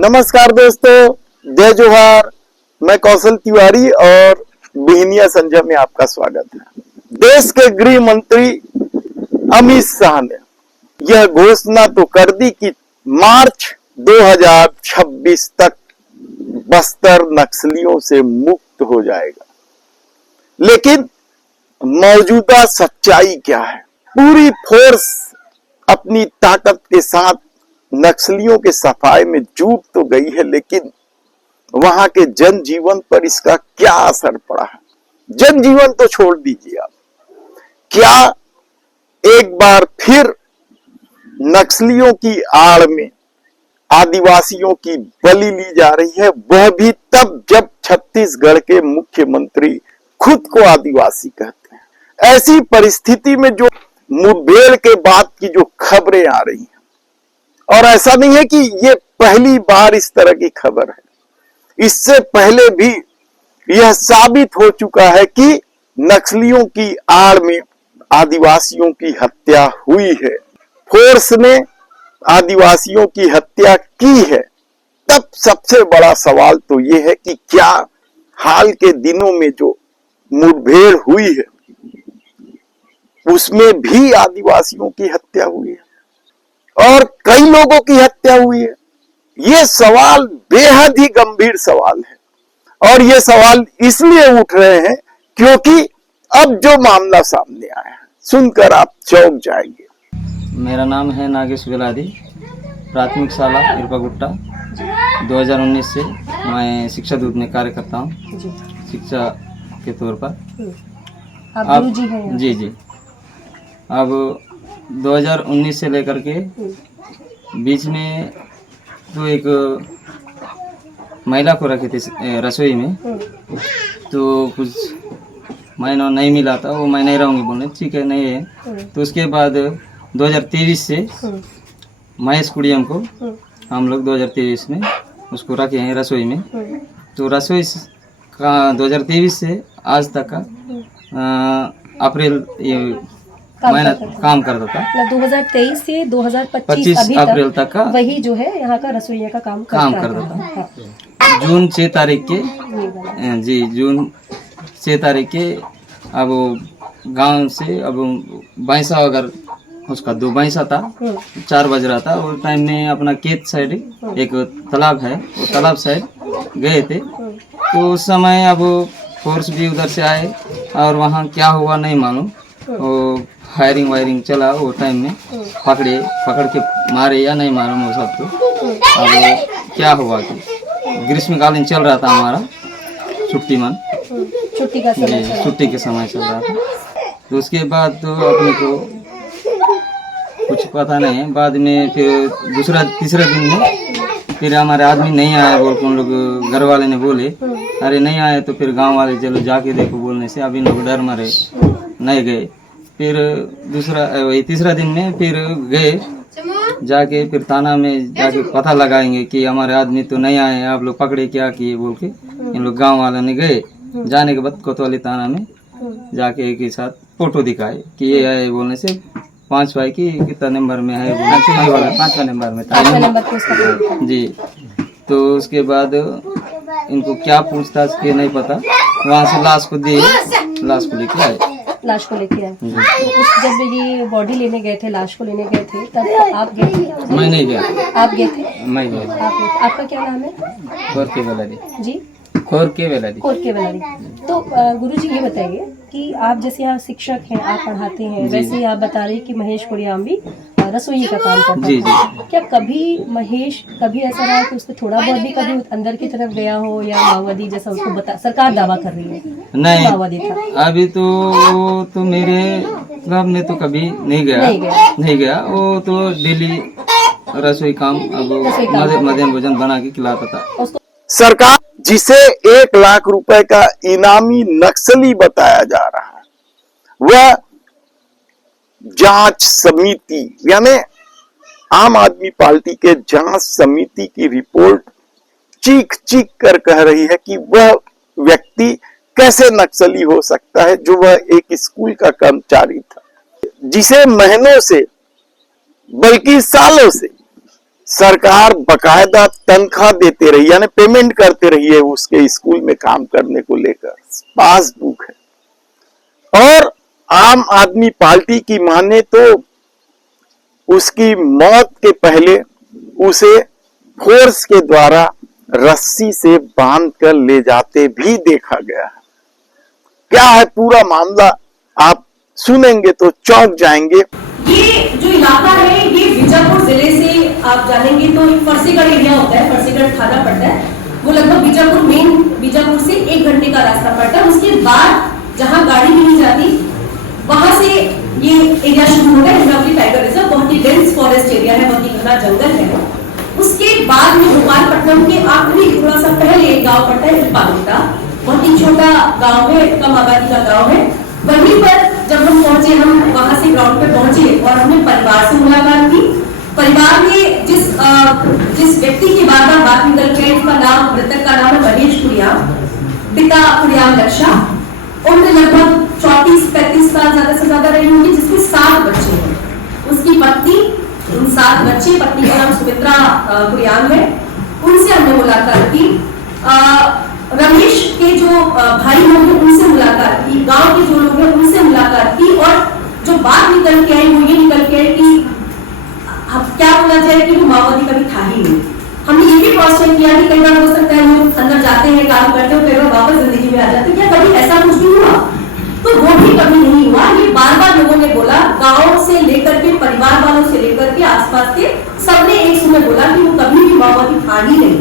नमस्कार दोस्तों, जय जोहार। मैं कौशल तिवारी और बिहनिया संजय में आपका स्वागत है। देश के गृह मंत्री अमित शाह ने यह घोषणा तो कर दी कि मार्च 2026 तक बस्तर नक्सलियों से मुक्त हो जाएगा, लेकिन मौजूदा सच्चाई क्या है? पूरी फोर्स अपनी ताकत के साथ नक्सलियों के सफाई में जुट तो गई है, लेकिन वहां के जनजीवन पर इसका क्या असर पड़ा है? जनजीवन तो छोड़ दीजिए आप, क्या एक बार फिर नक्सलियों की आड़ में आदिवासियों की बलि ली जा रही है, वह भी तब जब छत्तीसगढ़ के मुख्यमंत्री खुद को आदिवासी कहते हैं। ऐसी परिस्थिति में जो मुठभेड़ के बाद की जो खबरें आ रही हैं, और ऐसा नहीं है कि ये पहली बार इस तरह की खबर है, इससे पहले भी यह साबित हो चुका है कि नक्सलियों की आड़ में आदिवासियों की हत्या हुई है, फोर्स ने आदिवासियों की हत्या की है। तब सबसे बड़ा सवाल तो यह है कि क्या हाल के दिनों में जो मुठभेड़ हुई है उसमें भी आदिवासियों की हत्या हुई है और कई लोगों की हत्या हुई है? ये सवाल बेहद ही गंभीर सवाल है, और ये सवाल इसलिए उठ रहे हैं क्योंकि अब जो मामला सामने आया है, सुनकर आप चौंक जाएंगे। मेरा नाम है नागेश बेलादी, प्राथमिक शाला इरपागुट्टा। 2019 से मैं शिक्षा दूत में कार्य करता हूँ, शिक्षा के तौर पर। आप गुरुजी हैं? जी। अब 2019 से लेकर के बीच में तो एक महिला को रखे थे रसोई में, तो कुछ महीना नहीं मिला था, वो मैं नहीं रहूँगी बोले, ठीक है नहीं है। तो उसके बाद 2023 से महेश कुड़ियम को हम लोग 2023 में उसको रखे हैं रसोई में। तो रसोई का 2023 से आज तक का अप्रैल महीना काम करता था। मतलब 2023 से 2025 अप्रैल तक का वही जो है यहाँ का रसोइया का काम करता था। हाँ। जून 6 तारीख के जून 6 तारीख के अब गांव से अब भैंसा अगर उसका 2 भैंसा था, 4 बज रहा था, और टाइम में अपना खेत साइड एक तालाब है, वो तालाब साइड गए थे। तो उस समय अब फोर्स भी उधर से आए और वहाँ क्या हुआ नहीं मालूम, वो फायरिंग वायरिंग चला। वो टाइम में पकड़ के मारे या नहीं मालूम वो सब। तो अब क्या हुआ कि ग्रीष्मकालीन चल रहा था हमारा छुट्टी के समय चल रहा था। तो उसके बाद तो अपने को कुछ पता नहीं है। बाद में फिर तीसरा दिन में फिर हमारे आदमी नहीं आया बोल के उन लोग घर वाले ने बोले, अरे नहीं आए तो फिर गांव वाले चलो जाके देखो बोलने से अभी लोग डर मरे नहीं गए। फिर तीसरा दिन में फिर गए जाके, फिर थाना में जाके पता लगाएंगे कि हमारे आदमी तो नहीं आए, आप लोग पकड़े क्या किए बोल के इन लोग गांव वाले ने गए। जाने के बाद कोतवाली थाना में जाके एक ही साथ फोटो दिखाए कि ये आए बोलने से 5 भाई की कितना नंबर में है, 5वां नंबर में था जी। तो उसके बाद इनको क्या पूछताछ किए नहीं पता, वहाँ से लाश को लेके आए। तो उस जब ये बॉडी लेने गए थे, लाश को लेने गए थे, तब आप गए थे? मैं नहीं गया। आप गए थे? मैं गया। आपका क्या नाम है? खोरके बेलादी जी, खोरके बेलादी। तो गुरुजी ये बताइए कि आप जैसे यहाँ शिक्षक हैं, आप पढ़ाते हैं, वैसे ही आप बता रहे हैं कि महेश कुड़ियाम भी रसोई का काम करता है। जी। क्या कभी महेश ऐसा रहा कि उसको थोड़ा बहुत भी कभी अंदर की तरफ गया हो, या माओवादी जैसा उसको सरकार दावा कर रही है? नहीं, माओवादी था। अभी तो मेरे क्लब में तो कभी नहीं गया। वो तो डेली रसोई काम अब मध्याह्न भोजन बना के खिलाता था। सरकार जिसे 1 लाख रुपए का इनामी नक्सली बताया जा रहा है, वह जांच समिति यानी आम आदमी पार्टी के जांच समिति की रिपोर्ट चीख कर कह रही है कि वह व्यक्ति कैसे नक्सली हो सकता है जो वह एक स्कूल का कर्मचारी था, जिसे महीनों से बल्कि सालों से सरकार बकायदा तनख्वाह देते रही, यानी पेमेंट करते रही है उसके स्कूल में काम करने को लेकर, पासबुक है। और आम आदमी पार्टी की माने तो उसकी मौत के पहले उसे फोर्स के द्वारा रस्सी से बांधकर ले जाते भी देखा गया है। क्या है पूरा मामला, आप सुनेंगे तो चौंक जाएंगे। ये जो इलाका है ये बीजापुर जिले से आप जानेंगे तो एक फरसीगढ़ एरिया होता है, फरसीगढ़ थाना पड़ता है, वो लगभग बीजापुर से 1 घंटे का रास्ता पड़ता है। उसके बाद जहाँ गाड़ी भी नहीं जाती वहां से ये एरिया शुरू होगा, इंद्रावती टाइगर रिजर्व, बहुत ही डेंस फॉरेस्ट एरिया है, बहुत ही घना जंगल है। उसके बाद में भोपालपट्टनम के आखिरी थोड़ा सा पहले एक गांव पड़ता है पालुटा, बहुत ही छोटा गांव है, कम आबादी का गांव है। वहीं पर जब हम पहुंचे, हम वहां से ग्राउंड पे पहुंचे और हमने परिवार से मुलाकात की। परिवार में जिस व्यक्ति की बार बात निकल के उसका नाम, मृतक का नाम है महेश कुरियाम, पिता कुरियाम लक्षा, उम्र लगभग 34-35 साल ज्यादा से ज्यादा रही होगी, जिसके 7 बच्चे हैं। उसकी पत्नी, 7 बच्चे, पत्नी का नाम सुमित्रा कुरियाम है, उनसे हमने मुलाकात की। रमेश के जो भाई लोग हैं उनसे मुलाकात की, गांव के जो लोग हैं उनसे मुलाकात की, और जो बात निकल के आई वो ये निकल के आई कि क्या बोला जाए कि वो माओवादी कभी था ही नहीं। हमने ये भी क्रॉस चेक किया कि कई बार हो सकता है लोग अंदर जाते हैं, काम करते हैं, कई बार वापस जिंदगी में आ जाते हैं, क्या कभी ऐसा कुछ भी हुआ? तो वो भी कभी नहीं हुआ। ये बार लोगों ने बोला, गांव से लेकर के, परिवार वालों से लेकर के, आसपास के सबने एक सुने बोला कि वो कभी भी माओवादी था ही नहीं।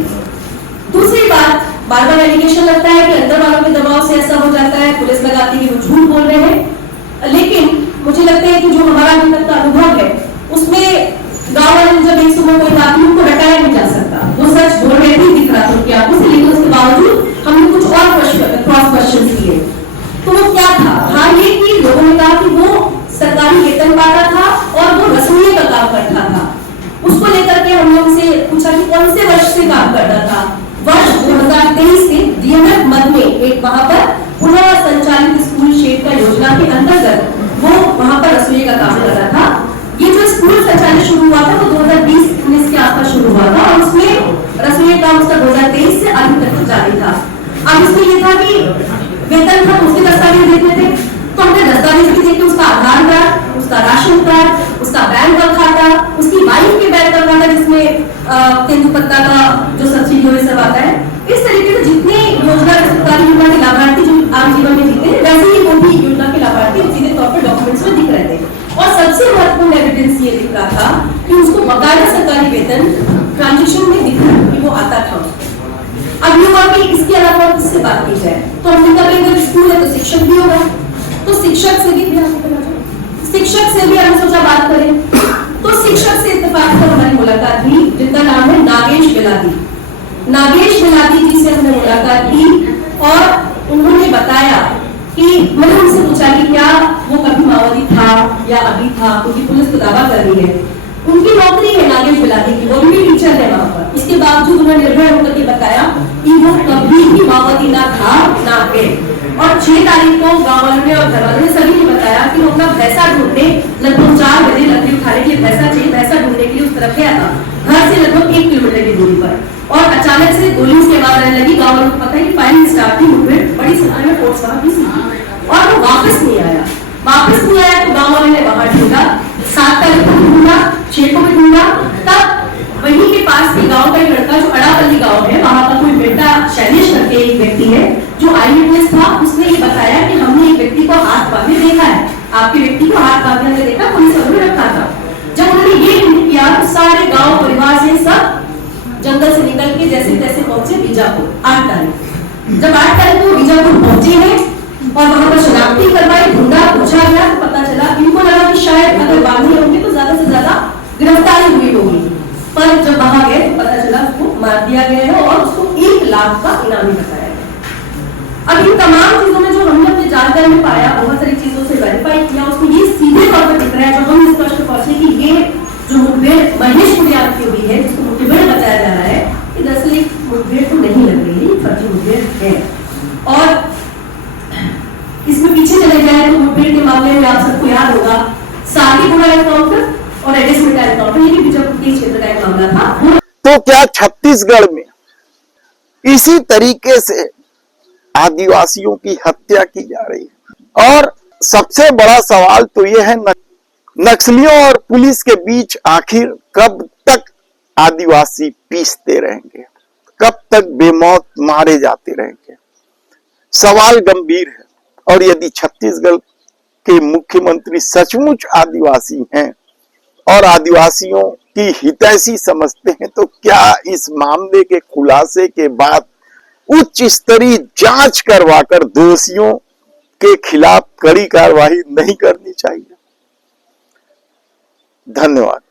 दूसरी बात, बार एलिगेशन लगता है कि अंदर वालों के दबाव से ऐसा हो जाता है, पुलिस लगाती है कि वो झूठ बोल रहे हैं, लेकिन मुझे लगता है कि जो हमारा अभी तक का अनुभव है उसमें गाँव वाले जब एक सुबह कोई बात उनको हटाया नहीं जा सकता, वो सच बोल रहे थे, दिख रहा था उनकी आंखों से, लेकिन उसके बावजूद हमने कुछ और क्रॉस क्वेश्चन किए। तो वो क्या था? हाँ, ये कि लोगों ने कहा कि वो सरकारी वेतन पाता था और वो रसोई का काम करता था। उसको लेकर के हमने उनसे पूछा कि कौन से वर्ष से काम करता था। वर्ष 2023 से डीएमएफ मद में एक वहां पर पुनः संचालित स्कूल शेड का योजना के अंतर्गत वो वहां पर रसोई का काम कर रहा था। ये जो स्कूल संचालित शुरू हुआ था वो 2020-19 के आसपास शुरू हुआ था और उसमें रसोई का उसका 2023 से अभी तक जारी था। अब इसमें ये था कि वेतन हम उसके दस्तावेज देखते थे, तो हमने दस्तावेज भी देखे, उसका आधार कार्ड, उसका राशन कार्ड, उसका बैंक का खाता, उसकी वाइफ के बैंक का खाता जिसमें तेंदुपत्ता का जो सब्सिडी हो सब आता है। इस तरीके से जितने योजना सरकारी योजना के लाभार्थी जो आम जीवन में जीते हैं, वैसे ही वो भी योजना के लाभार्थी सीधे तौर पर डॉक्यूमेंट्स में दिख रहे थे। और सबसे महत्वपूर्ण एविडेंस ये दिख रहा था कि उसको बकायदा सरकारी वेतन ट्रांजेक्शन में दिख रहा कि वो आता था। अब युवा की इसके अलावा किससे बात की जाए, तो हमने कहा अगर स्कूल है तो शिक्षक भी होगा, तो शिक्षक से भी हमने सोचा बात करें। तो शिक्षक से इत्तेफाक से हमारी मुलाकात हुई, जिनका नाम है नागेश बिलादी। नागेश बिलादी जी से हमने मुलाकात की और उन्होंने बताया कि मैंने उनसे पूछा कि क्या वो कभी माओवादी था या अभी था, क्योंकि पुलिस तो दावा कर रही है। उनकी नौकरी है नागेश बिलादी की, वो भी टीचर है वहां पर। इसके बावजूद उन्होंने निर्भय होकर के बताया कि वो कभी भी माओवादी ना था ना है। और 6 तारीख को गाँव वालों ने और घर वालों ने सभी ने बताया कि वो अपना भैंसा ढूंढने लगभग 4 बजे लकड़ी उठाने के लिए भैंसा चाहिए, भैंसा ढूंढने के लिए उस तरफ गया था, घर से लगभग 1 किलोमीटर की दूरी पर। और अचानक से गोली उसके बाद रहने लगी। गाँव वालों को पता है कि फायरिंग स्टार्ट थी, मुठभेड़ बड़ी संख्या में फोर्स वहां भी और वो वापस नहीं आया। तो गाँव वालों ने वहां ढूंढा, 7 तारीख को ढूंढा, 6 को भी ढूंढा। तब वहीं के पास के गांव का एक लड़का जो अड़ापल्ली गांव है, वहां का कोई बेटा शैलेश करके एक व्यक्ति है जो आई था, उसने ये बताया कि हमने एक व्यक्ति को हाथ बांधे देखा है, आपके व्यक्ति को हाथ बांधे देखा, पुलिस वालों ने रखा था। जब उन्होंने ये किया तो सारे गाँव परिवार से सब जंगल से निकल के जैसे तैसे पहुंचे बीजापुर 8 तारीख। जब 8 तारीख को बीजापुर पहुंचे हैं और वहां पर शनाख्ती करवाई, ढूंढा, पूछा गया तो पता चला, इनको लगा कि शायद अगर बांधे होंगे तो ज्यादा से ज्यादा गिरफ्तारी हुई होगी, पर जब वहां गए तो पता चला उसको मार दिया गया है और उसको 1 लाख का इनामी बताया गया। अब इन तमाम चीजों में जो हमने अपनी जानकारी में पाया, बहुत सारी चीजों से वेरीफाई किया, उसको ये सीधे तौर पर दिख रहा है, जो हम इस प्रश्न पहुंचे कि ये जो मुठभेड़ महेश कुरियाम की हुई है, जिसको मुठभेड़ बताया जा रहा है, कि दरअसल एक मुठभेड़ तो नहीं लग रही है, फर्जी मुठभेड़ है। और इसमें पीछे चले जाए तो मुठभेड़ के मामले में आप सबको याद होगा, साथीपुरा एनकाउंटर, और एडिशनल का रिकॉर्ड ये भी बीजापुर क्षेत्र का एक मामला था। तो क्या छत्तीसगढ़ में इसी तरीके से आदिवासियों की हत्या की जा रही है? और सबसे बड़ा सवाल तो यह है, नक्सलियों और पुलिस के बीच आखिर कब तक आदिवासी पीसते रहेंगे? कब तक बेमौत मारे जाते रहेंगे? सवाल गंभीर है। और यदि छत्तीसगढ़ के मुख्यमंत्री सचमुच आदिवासी हैं और आदिवासियों की हितैषी समझते हैं, तो क्या इस मामले के खुलासे के बाद उच्च स्तरीय जांच करवाकर दोषियों के खिलाफ कड़ी कार्रवाई नहीं करनी चाहिए? धन्यवाद।